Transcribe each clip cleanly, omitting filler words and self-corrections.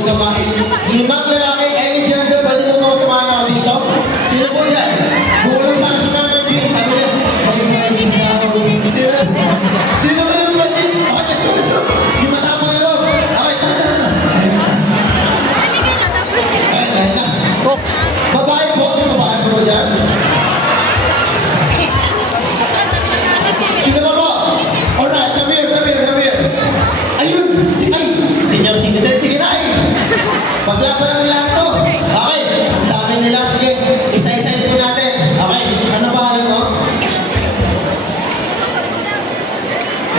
dito kahit limang lalaki, any gender, pwede mo mga samahan ako dito. Sino po dyan? Bumulong sa akin na ng view, sabi niya, sino ba yung pwede? Okay, let's go. Yung mata mo yun. Okay, tara. Ayun na. Babae po, yung babae po dyan. Sino ba po? Alright, come here. Ayun, senior citizen, sige na eh. Paglaban ng lahat to. Okay, ang dami nila. Sige, isa-isa ito natin. Okay, ano pangalan mo?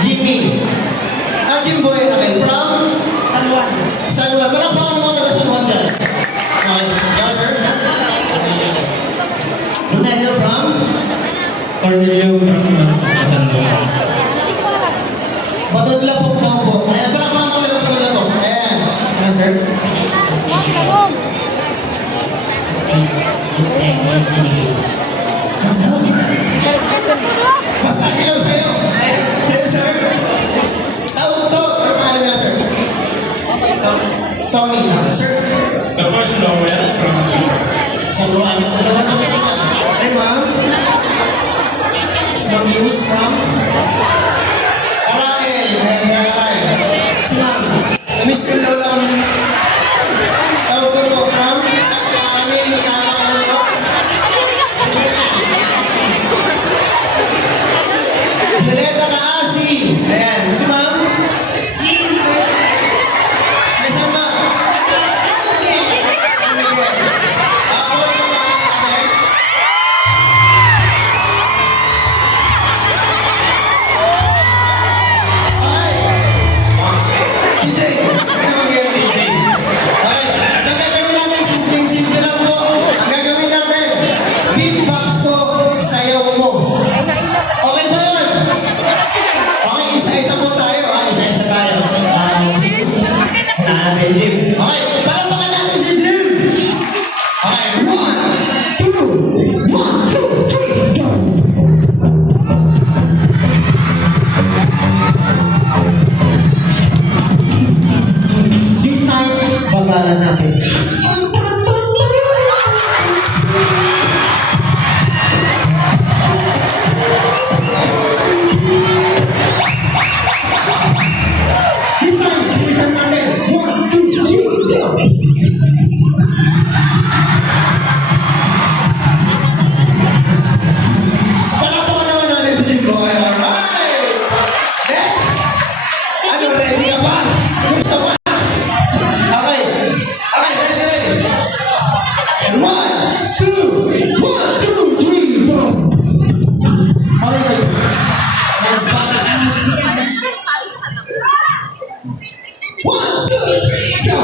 Jimmy. Jimboy, okay, from? San Juan. Walang pangalan mo taga San Juan dyan. Okay, ikaw sir? Ronelio from? Cornelio Batudla po daw po. Ayan, walang pangalan mo taga Batudla po. Ayan, sige sir? Basta hello sa'yo. Sa'yo, sir? Tawag to. Ano pangalan nila, sir? Tony. Sir? Tapos Noel from San Juan. Ay, ma'am. Si Ma'am Luz from? Arael. Arael. Si ma'am. Miss ko lang. Tawag ko po from? Violeta Kaasi. Ayan. Si ma'am? Ay, saan ma'am? Ako yung mga ay! DJ! Ano bang yan, DJ? Ay! Ang gagawin natin, simpleng-simple lang po. Ang gagawin natin, beatbox ko, sayaw mo. Okay ba yun? Okay, isa-isa po tayo. Isa-isa tayo. Natin, Jim. Okay, palakpakan natin si Jim. Okay, 1, 2, 3, go! This time, babalan natin. This time, bilisan natin. 1, 2, 3, go! Palakpakan naman natin si Jim. Okay, alright. Next. Ano, ready ka ba? Gusto ba? Okay. Okay, ready. 1, 2, 3, go! Okay, kayo. Nagpapakalit si Jim. 1, 2, 3, go!